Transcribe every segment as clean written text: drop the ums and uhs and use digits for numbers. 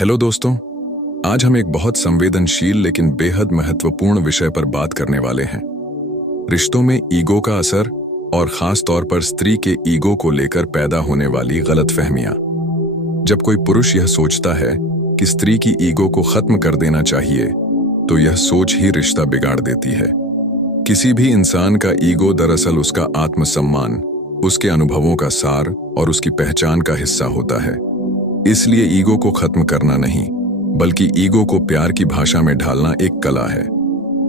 Hello दोस्तों। आज हम एक बहुत संवेदनशील लेकिन बेहद महत्वपूर्ण विषय पर बात करने वाले हैं। रिश्तों में ईगो का असर और खास तौर पर स्त्री के ईगो को लेकर पैदा होने वाली गलतफहमियां। जब कोई पुरुष यह सोचता है कि स्त्री की ईगो को खत्म कर देना चाहिए, तो यह सोच ही रिश्ता बिगाड़ देती है। किसी भी इंसान का ईगो दरअसल उसका आत्मसम्मान, उसके अनुभवों का सार और उसकी पहचान का हिस्सा होता है। इसलिए ईगो को खत्म करना नहीं, बल्कि ईगो को प्यार की भाषा में ढालना एक कला है।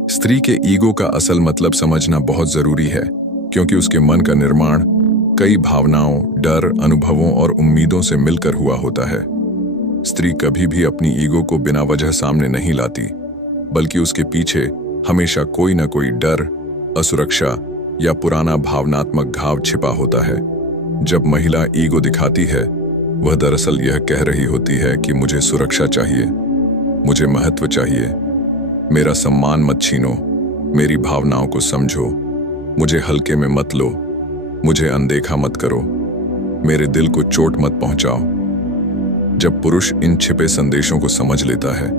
स्त्री के ईगो का असल मतलब समझना बहुत जरूरी है, क्योंकि उसके मन का निर्माण कई भावनाओं, डर, अनुभवों और उम्मीदों से मिलकर हुआ होता है। स्त्री कभी भी अपनी ईगो को बिना वजह सामने नहीं लाती, बल्कि उसके पीछे हमेशा कोई न कोई डर, असुरक्षा या पुराना भावनात्मक घाव छिपा होता है। जब महिला ईगो दिखाती है, वह दरअसल यह कह रही होती है कि मुझे सुरक्षा चाहिए, मुझे महत्व चाहिए, मेरा सम्मान मत छीनो, मेरी भावनाओं को समझो, मुझे हल्के में मत लो, मुझे अनदेखा मत करो, मेरे दिल को चोट मत पहुंचाओ। जब पुरुष इन छिपे संदेशों को समझ लेता है,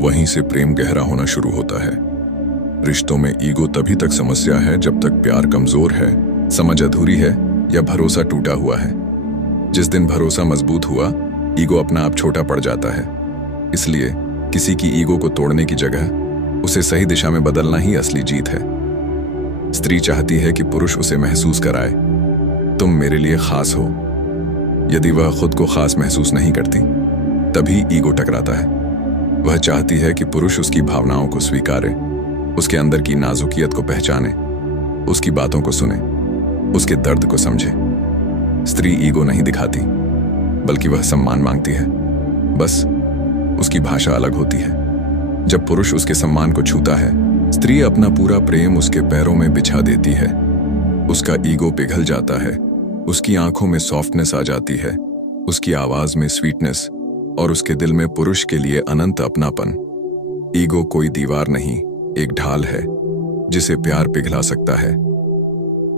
वहीं से प्रेम गहरा होना शुरू होता है। रिश्तों में ईगो तभी तक समस्या है जब तक प्यार कमजोर है, समझ अधूरी है या भरोसा टूटा हुआ है। जिस दिन भरोसा मजबूत हुआ, ईगो अपना आप छोटा पड़ जाता है। इसलिए किसी की ईगो को तोड़ने की जगह उसे सही दिशा में बदलना ही असली जीत है। स्त्री चाहती है कि पुरुष उसे महसूस कराए, तुम मेरे लिए खास हो। यदि वह खुद को खास महसूस नहीं करती, तभी ईगो टकराता है। वह चाहती है कि पुरुष उसकी भावनाओं को स्वीकारे, उसके अंदर की नाजुकियत को पहचाने, उसकी बातों को सुने, उसके दर्द को समझे। स्त्री ईगो नहीं दिखाती, बल्कि वह सम्मान मांगती है। बस उसकी भाषा अलग होती है। जब पुरुष उसके सम्मान को छूता है, स्त्री अपना पूरा प्रेम उसके पैरों में बिछा देती है। उसका ईगो पिघल जाता है, उसकी आंखों में सॉफ्टनेस आ जाती है, उसकी आवाज में स्वीटनेस, और उसके दिल में पुरुष के लिए अनंत अपनापन। ईगो कोई दीवार नहीं, एक ढाल है जिसे प्यार पिघला सकता है।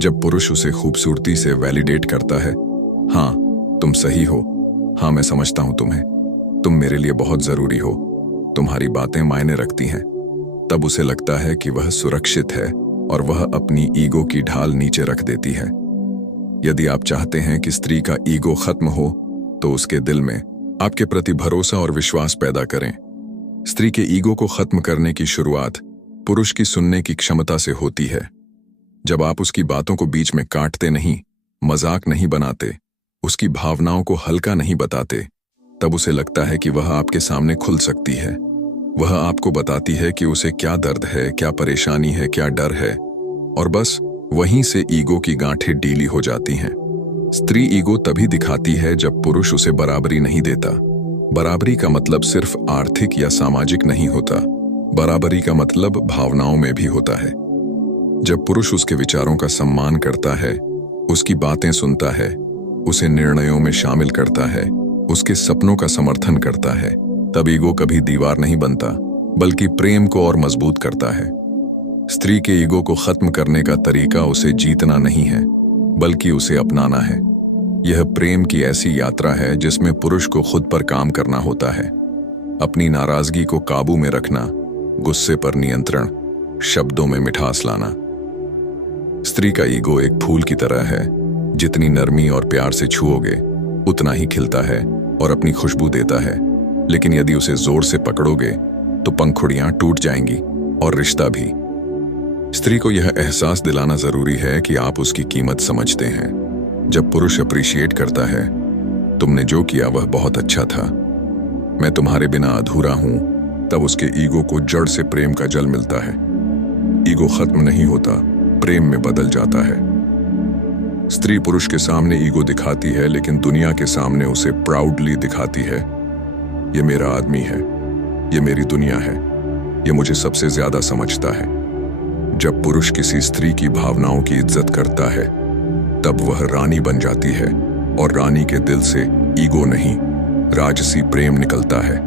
जब पुरुष उसे खूबसूरती से वैलिडेट करता है, हाँ तुम सही हो, हाँ मैं समझता हूं तुम्हें, तुम मेरे लिए बहुत जरूरी हो, तुम्हारी बातें मायने रखती हैं, तब उसे लगता है कि वह सुरक्षित है और वह अपनी ईगो की ढाल नीचे रख देती है। यदि आप चाहते हैं कि स्त्री का ईगो खत्म हो, तो उसके दिल में आपके प्रति भरोसा और विश्वास पैदा करें। स्त्री के ईगो को खत्म करने की शुरुआत पुरुष की सुनने की क्षमता से होती है। जब आप उसकी बातों को बीच में काटते नहीं, मजाक नहीं बनाते, उसकी भावनाओं को हल्का नहीं बताते, तब उसे लगता है कि वह आपके सामने खुल सकती है। वह आपको बताती है कि उसे क्या दर्द है, क्या परेशानी है, क्या डर है, और बस वहीं से ईगो की गांठें ढीली हो जाती हैं। स्त्री ईगो तभी दिखाती है जब पुरुष उसे बराबरी नहीं देता। बराबरी का मतलब सिर्फ आर्थिक या सामाजिक नहीं होता, बराबरी का मतलब भावनाओं में भी होता है। जब पुरुष उसके विचारों का सम्मान करता है, उसकी बातें सुनता है, उसे निर्णयों में शामिल करता है, उसके सपनों का समर्थन करता है, तब ईगो कभी दीवार नहीं बनता, बल्कि प्रेम को और मजबूत करता है। स्त्री के ईगो को खत्म करने का तरीका उसे जीतना नहीं है, बल्कि उसे अपनाना है। यह प्रेम की ऐसी यात्रा है जिसमें पुरुष को खुद पर काम करना होता है। अपनी नाराजगी को काबू में रखना, गुस्से पर नियंत्रण, शब्दों में मिठास लाना। स्त्री का ईगो एक फूल की तरह है, जितनी नरमी और प्यार से छुओगे, उतना ही खिलता है और अपनी खुशबू देता है। लेकिन यदि उसे जोर से पकड़ोगे, तो पंखुड़ियां टूट जाएंगी और रिश्ता भी। स्त्री को यह एहसास दिलाना जरूरी है कि आप उसकी कीमत समझते हैं। जब पुरुष अप्रिशिएट करता है, तुमने जो किया वह बहुत अच्छा था, मैं तुम्हारे बिना अधूरा हूं, तब उसके ईगो को जड़ से प्रेम का जल मिलता है। ईगो खत्म नहीं होता, प्रेम में बदल जाता है। स्त्री पुरुष के सामने ईगो दिखाती है, लेकिन दुनिया के सामने उसे प्राउडली दिखाती है। ये मेरा आदमी है, ये मेरी दुनिया है, ये मुझे सबसे ज्यादा समझता है। जब पुरुष किसी स्त्री की भावनाओं की इज्जत करता है, तब वह रानी बन जाती है, और रानी के दिल से ईगो नहीं, राजसी प्रेम निकलता है।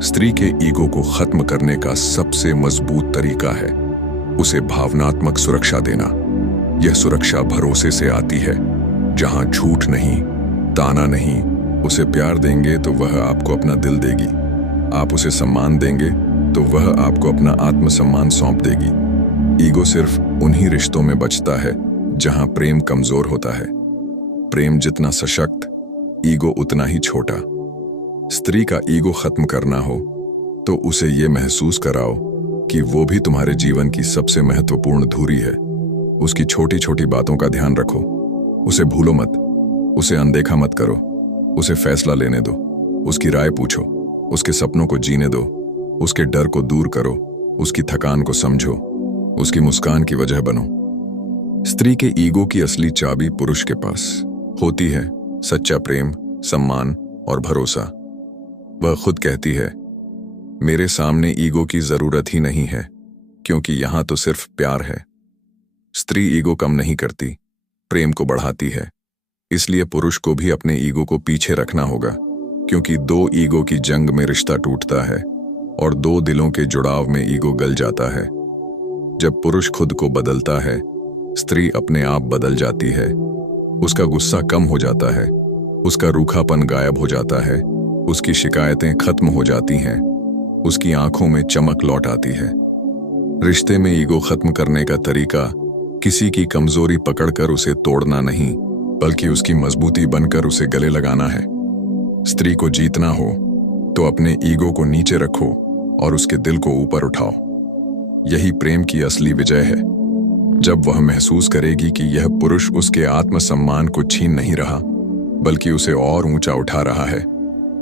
स्त्री के ईगो को खत्म करने का सबसे मजबूत तरीका है उसे भावनात्मक सुरक्षा देना। यह सुरक्षा भरोसे से आती है, जहां झूठ नहीं, ताना नहीं, उसे प्यार देंगे तो वह आपको अपना दिल देगी। आप उसे सम्मान देंगे तो वह आपको अपना आत्मसम्मान सौंप देगी। ईगो सिर्फ उन्हीं रिश्तों में बचता है जहां प्रेम कमजोर होता है। प्रेम जितना सशक्त, ईगो उतना ही छोटा। स्त्री का ईगो खत्म करना हो तो उसे ये महसूस कराओ कि वो भी तुम्हारे जीवन की सबसे महत्वपूर्ण धुरी है। उसकी छोटी छोटी बातों का ध्यान रखो, उसे भूलो मत, उसे अनदेखा मत करो, उसे फैसला लेने दो, उसकी राय पूछो, उसके सपनों को जीने दो, उसके डर को दूर करो, उसकी थकान को समझो, उसकी मुस्कान की वजह बनो। स्त्री के ईगो की असली चाबी पुरुष के पास होती है सच्चा प्रेम, सम्मान और भरोसा। वह खुद कहती है, मेरे सामने ईगो की जरूरत ही नहीं है, क्योंकि यहां तो सिर्फ प्यार है। स्त्री ईगो कम नहीं करती, प्रेम को बढ़ाती है। इसलिए पुरुष को भी अपने ईगो को पीछे रखना होगा, क्योंकि दो ईगो की जंग में रिश्ता टूटता है और दो दिलों के जुड़ाव में ईगो गल जाता है। जब पुरुष खुद को बदलता है, स्त्री अपने आप बदल जाती है। उसका गुस्सा कम हो जाता है, उसका रूखापन गायब हो जाता है, उसकी शिकायतें खत्म हो जाती हैं, उसकी आंखों में चमक लौट आती है। रिश्ते में ईगो खत्म करने का तरीका किसी की कमजोरी पकड़कर उसे तोड़ना नहीं, बल्कि उसकी मजबूती बनकर उसे गले लगाना है। स्त्री को जीतना हो तो अपने ईगो को नीचे रखो और उसके दिल को ऊपर उठाओ। यही प्रेम की असली विजय है। जब वह महसूस करेगी कि यह पुरुष उसके आत्मसम्मान को छीन नहीं रहा, बल्कि उसे और ऊंचा उठा रहा है,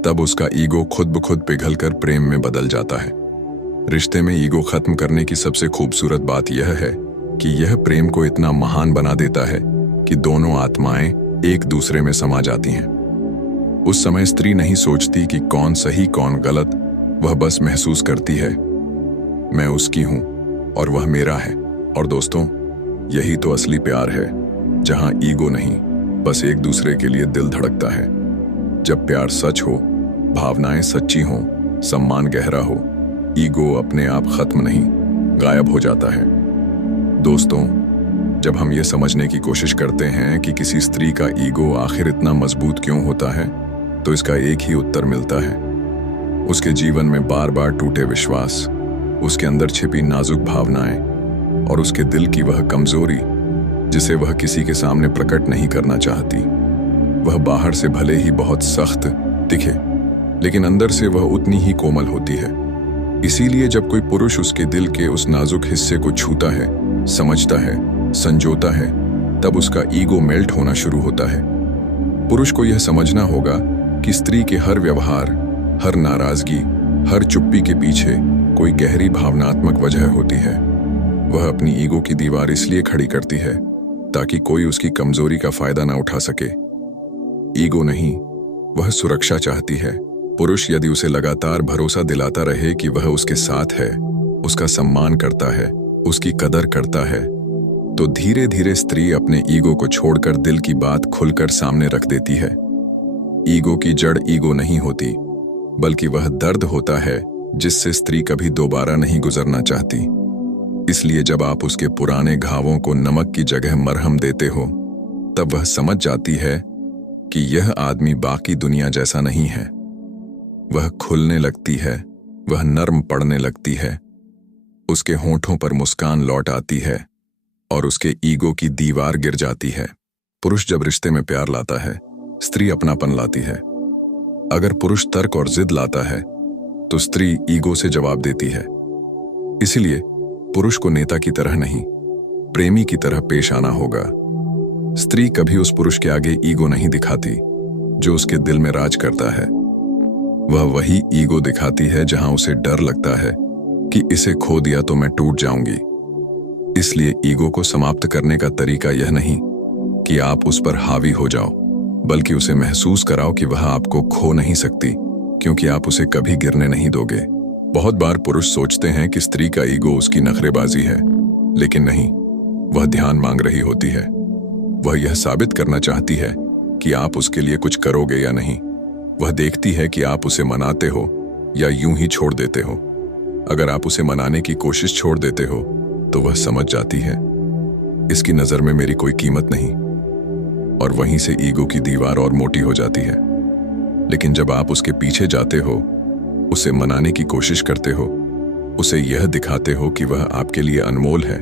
तब उसका ईगो खुद ब खुद पिघलकर प्रेम में बदल जाता है। रिश्ते में ईगो खत्म करने की सबसे खूबसूरत बात यह है कि यह प्रेम को इतना महान बना देता है कि दोनों आत्माएं एक दूसरे में समा जाती हैं। उस समय स्त्री नहीं सोचती कि कौन सही कौन गलत, वह बस महसूस करती है, मैं उसकी हूं और वह मेरा है। और दोस्तों, यही तो असली प्यार है, जहां ईगो नहीं, बस एक दूसरे के लिए दिल धड़कता है। जब प्यार सच हो, भावनाएं सच्ची हों, सम्मान गहरा हो, ईगो अपने आप खत्म नहीं, गायब हो जाता है। दोस्तों, जब हम ये समझने की कोशिश करते हैं कि किसी स्त्री का ईगो आखिर इतना मजबूत क्यों होता है, तो इसका एक ही उत्तर मिलता है। उसके जीवन में बार बार टूटे विश्वास, उसके अंदर छिपी नाजुक भावनाएं और उसके दिल की वह कमजोरी जिसे वह किसी के सामने प्रकट नहीं करना चाहती। वह बाहर से भले ही बहुत सख्त दिखे, लेकिन अंदर से वह उतनी ही कोमल होती है। इसीलिए जब कोई पुरुष उसके दिल के उस नाजुक हिस्से को छूता है, समझता है, संजोता है, तब उसका ईगो मेल्ट होना शुरू होता है। पुरुष को यह समझना होगा कि स्त्री के हर व्यवहार, हर नाराजगी, हर चुप्पी के पीछे कोई गहरी भावनात्मक वजह होती है। वह अपनी ईगो की दीवार इसलिए खड़ी करती है ताकि कोई उसकी कमजोरी का फायदा ना उठा सके। ईगो नहीं, वह सुरक्षा चाहती है। पुरुष यदि उसे लगातार भरोसा दिलाता रहे कि वह उसके साथ है, उसका सम्मान करता है, उसकी कदर करता है, तो धीरे धीरे स्त्री अपने ईगो को छोड़कर दिल की बात खुलकर सामने रख देती है। ईगो की जड़ ईगो नहीं होती, बल्कि वह दर्द होता है जिससे स्त्री कभी दोबारा नहीं गुजरना चाहती। इसलिए जब आप उसके पुराने घावों को नमक की जगह मरहम देते हो, तब वह समझ जाती है कि यह आदमी बाकी दुनिया जैसा नहीं है। वह खुलने लगती है, वह नर्म पड़ने लगती है, उसके होंठों पर मुस्कान लौट आती है और उसके ईगो की दीवार गिर जाती है। पुरुष जब रिश्ते में प्यार लाता है, स्त्री अपनापन लाती है। अगर पुरुष तर्क और जिद लाता है, तो स्त्री ईगो से जवाब देती है। इसीलिए पुरुष को नेता की तरह नहीं, प्रेमी की तरह पेश आना होगा। स्त्री कभी उस पुरुष के आगे ईगो नहीं दिखाती जो उसके दिल में राज करता है। वह वही ईगो दिखाती है जहां उसे डर लगता है कि इसे खो दिया तो मैं टूट जाऊंगी। इसलिए ईगो को समाप्त करने का तरीका यह नहीं कि आप उस पर हावी हो जाओ, बल्कि उसे महसूस कराओ कि वह आपको खो नहीं सकती, क्योंकि आप उसे कभी गिरने नहीं दोगे। बहुत बार पुरुष सोचते हैं कि स्त्री का ईगो उसकी नखरेबाजी है, लेकिन नहीं, वह ध्यान मांग रही होती है। वह यह साबित करना चाहती है कि आप उसके लिए कुछ करोगे या नहीं। वह देखती है कि आप उसे मनाते हो या यूं ही छोड़ देते हो। अगर आप उसे मनाने की कोशिश छोड़ देते हो, तो वह समझ जाती है इसकी नजर में मेरी कोई कीमत नहीं, और वहीं से ईगो की दीवार और मोटी हो जाती है। लेकिन जब आप उसके पीछे जाते हो, उसे मनाने की कोशिश करते हो, उसे यह दिखाते हो कि वह आपके लिए अनमोल है,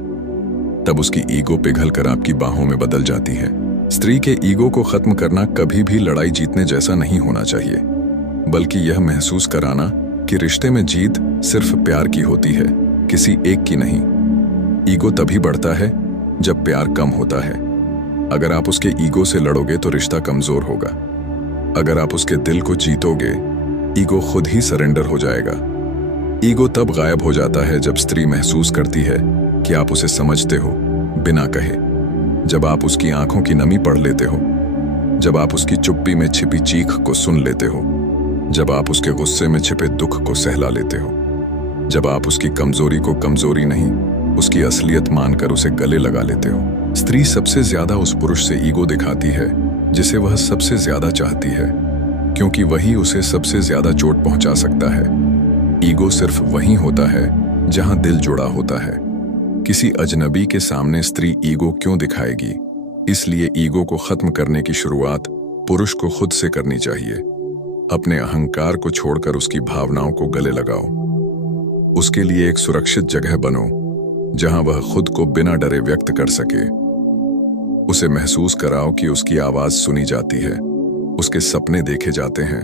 तब उसकी ईगो पिघल कर आपकी बाहों में बदल जाती है। स्त्री के ईगो को खत्म करना कभी भी लड़ाई जीतने जैसा नहीं होना चाहिए, बल्कि यह महसूस कराना कि रिश्ते में जीत सिर्फ प्यार की होती है, किसी एक की नहीं। ईगो तभी बढ़ता है जब प्यार कम होता है। अगर आप उसके ईगो से लड़ोगे तो रिश्ता कमजोर होगा। अगर आप उसके दिल को जीतोगे, ईगो खुद ही सरेंडर हो जाएगा। ईगो तब गायब हो जाता है जब स्त्री महसूस करती है कि आप उसे समझते हो बिना कहे, जब आप उसकी आंखों की नमी पढ़ लेते हो, जब आप उसकी चुप्पी में छिपी चीख को सुन लेते हो, जब आप उसके गुस्से में छिपे दुख को सहला लेते हो, जब आप उसकी कमजोरी को कमजोरी नहीं, उसकी असलियत मानकर उसे गले लगा लेते हो। स्त्री सबसे ज्यादा उस पुरुष से ईगो दिखाती है जिसे वह सबसे ज्यादा चाहती है, क्योंकि वही उसे सबसे ज्यादा चोट पहुंचा सकता है। ईगो सिर्फ वही होता है जहां दिल जुड़ा होता है। किसी अजनबी के सामने स्त्री ईगो क्यों दिखाएगी? इसलिए ईगो को खत्म करने की शुरुआत पुरुष को खुद से करनी चाहिए। अपने अहंकार को छोड़कर उसकी भावनाओं को गले लगाओ। उसके लिए एक सुरक्षित जगह बनो जहां वह खुद को बिना डरे व्यक्त कर सके। उसे महसूस कराओ कि उसकी आवाज सुनी जाती है, उसके सपने देखे जाते हैं,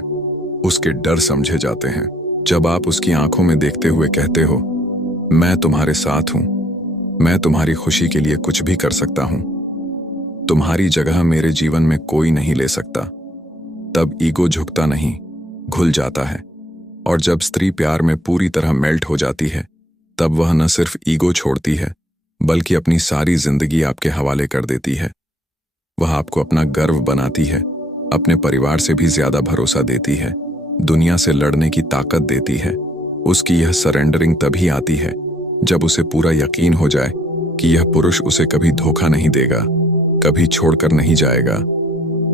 उसके डर समझे जाते हैं। जब आप उसकी आंखों में देखते हुए कहते हो, मैं तुम्हारे साथ हूं, मैं तुम्हारी खुशी के लिए कुछ भी कर सकता हूं, तुम्हारी जगह मेरे जीवन में कोई नहीं ले सकता, तब ईगो झुकता नहीं, घुल जाता है। और जब स्त्री प्यार में पूरी तरह मेल्ट हो जाती है, तब वह न सिर्फ ईगो छोड़ती है, बल्कि अपनी सारी जिंदगी आपके हवाले कर देती है। वह आपको अपना गर्व बनाती है, अपने परिवार से भी ज्यादा भरोसा देती है, दुनिया से लड़ने की ताकत देती है। उसकी यह सरेंडरिंग तभी आती है जब उसे पूरा यकीन हो जाए कि यह पुरुष उसे कभी धोखा नहीं देगा, कभी छोड़कर नहीं जाएगा,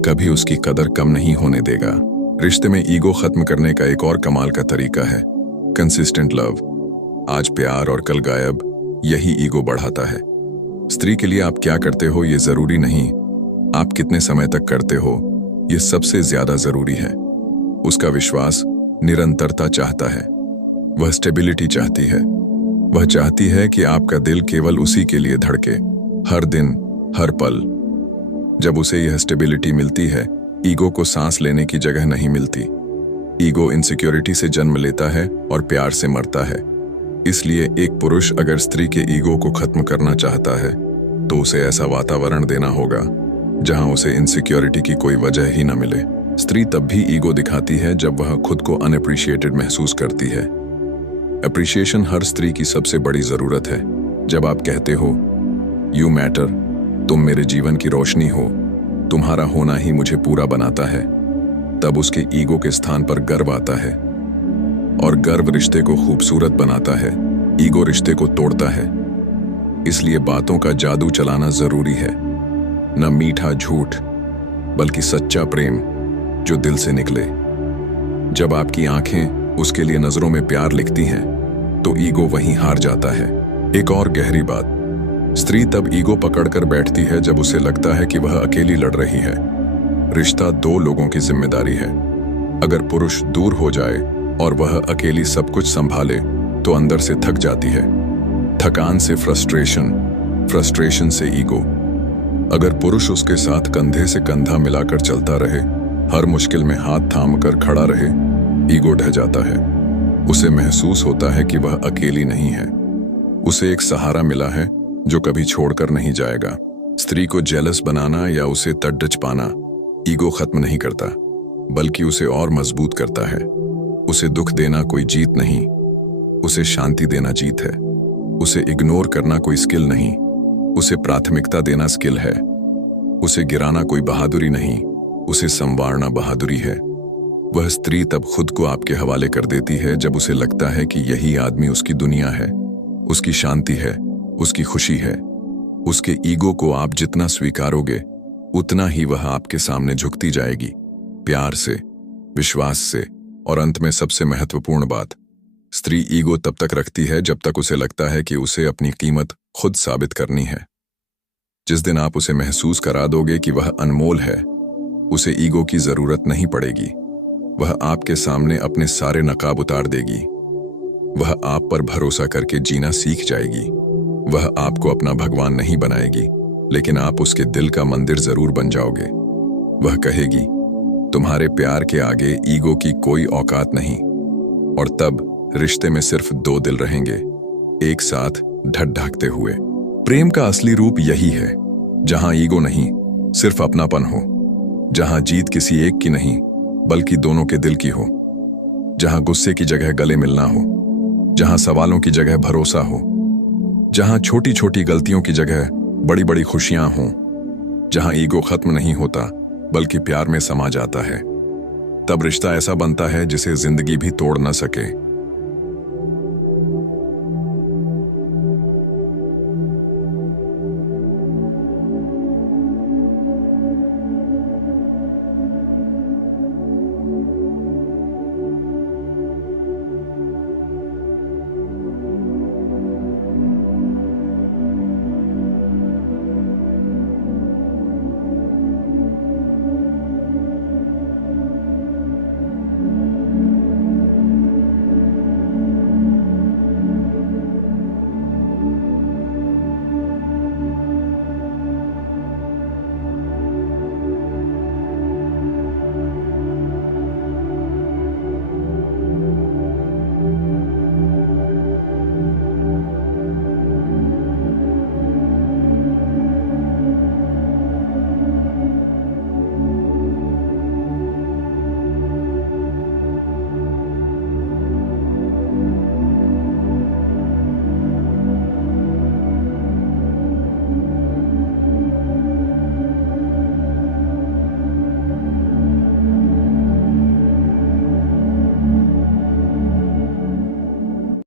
कभी उसकी कदर कम नहीं होने देगा। रिश्ते में ईगो खत्म करने का एक और कमाल का तरीका है कंसिस्टेंट लव। आज प्यार और कल गायब, यही ईगो बढ़ाता है। स्त्री के लिए आप क्या करते हो ये जरूरी नहीं, आप कितने समय तक करते हो ये सबसे ज्यादा जरूरी है। उसका विश्वास निरंतरता चाहता है, वह स्टेबिलिटी चाहती है। वह चाहती है कि आपका दिल केवल उसी के लिए धड़के, हर दिन, हर पल। जब उसे यह स्टेबिलिटी मिलती है, ईगो को सांस लेने की जगह नहीं मिलती। ईगो इनसिक्योरिटी से जन्म लेता है और प्यार से मरता है। इसलिए एक पुरुष अगर स्त्री के ईगो को खत्म करना चाहता है तो उसे ऐसा वातावरण देना होगा जहां उसे इनसिक्योरिटी की कोई वजह ही न मिले। स्त्री तब भी ईगो दिखाती है जब वह खुद को अनअप्रिशिएटेड महसूस करती है। अप्रिशिएशन हर स्त्री की सबसे बड़ी जरूरत है। जब आप कहते हो, यू मैटर, तुम मेरे जीवन की रोशनी हो, तुम्हारा होना ही मुझे पूरा बनाता है, तब उसके ईगो के स्थान पर गर्व आता है। और गर्व रिश्ते को खूबसूरत बनाता है, ईगो रिश्ते को तोड़ता है। इसलिए बातों का जादू चलाना जरूरी है, न मीठा झूठ बल्कि सच्चा प्रेम जो दिल से निकले। जब आपकी आंखें उसके लिए नजरों में प्यार लिखती हैं तो ईगो वहीं हार जाता है। एक और गहरी बात, स्त्री तब ईगो पकड़कर बैठती है जब उसे लगता है कि वह अकेली लड़ रही है। रिश्ता दो लोगों की जिम्मेदारी है। अगर पुरुष दूर हो जाए और वह अकेली सब कुछ संभाले तो अंदर से थक जाती है, थकान से फ्रस्ट्रेशन, फ्रस्ट्रेशन से ईगो। अगर पुरुष उसके साथ कंधे से कंधा मिलाकर चलता रहे, हर मुश्किल में हाथ थामकर खड़ा रहे, ईगो ढह जाता है। उसे महसूस होता है कि वह अकेली नहीं है, उसे एक सहारा मिला है जो कभी छोड़कर नहीं जाएगा। स्त्री को जेलस बनाना या उसे तड्डच पाना ईगो खत्म नहीं करता, बल्कि उसे और मजबूत करता है। उसे दुख देना कोई जीत नहीं, उसे शांति देना जीत है। उसे इग्नोर करना कोई स्किल नहीं, उसे प्राथमिकता देना स्किल है। उसे गिराना कोई बहादुरी नहीं, उसे संवारना बहादुरी है। वह स्त्री तब खुद को आपके हवाले कर देती है जब उसे लगता है कि यही आदमी उसकी दुनिया है, उसकी शांति है, उसकी खुशी है। उसके ईगो को आप जितना स्वीकारोगे उतना ही वह आपके सामने झुकती जाएगी, प्यार से, विश्वास से। और अंत में सबसे महत्वपूर्ण बात, स्त्री ईगो तब तक रखती है जब तक उसे लगता है कि उसे अपनी कीमत खुद साबित करनी है। जिस दिन आप उसे महसूस करा दोगे कि वह अनमोल है, उसे ईगो की जरूरत नहीं पड़ेगी। वह आपके सामने अपने सारे नकाब उतार देगी। वह आप पर भरोसा करके जीना सीख जाएगी। वह आपको अपना भगवान नहीं बनाएगी, लेकिन आप उसके दिल का मंदिर जरूर बन जाओगे। वह कहेगी, तुम्हारे प्यार के आगे ईगो की कोई औकात नहीं। और तब रिश्ते में सिर्फ दो दिल रहेंगे, एक साथ ढकढकते हुए। प्रेम का असली रूप यही है, जहां ईगो नहीं, सिर्फ अपनापन हो। जहां जीत किसी एक की नहीं, बल्कि दोनों के दिल की हो। जहां गुस्से की जगह गले मिलना हो, जहां सवालों की जगह भरोसा हो, जहां छोटी छोटी गलतियों की जगह बड़ी बड़ी खुशियां हों, जहां ईगो खत्म नहीं होता बल्कि प्यार में समा जाता है। तब रिश्ता ऐसा बनता है जिसे जिंदगी भी तोड़ न सके।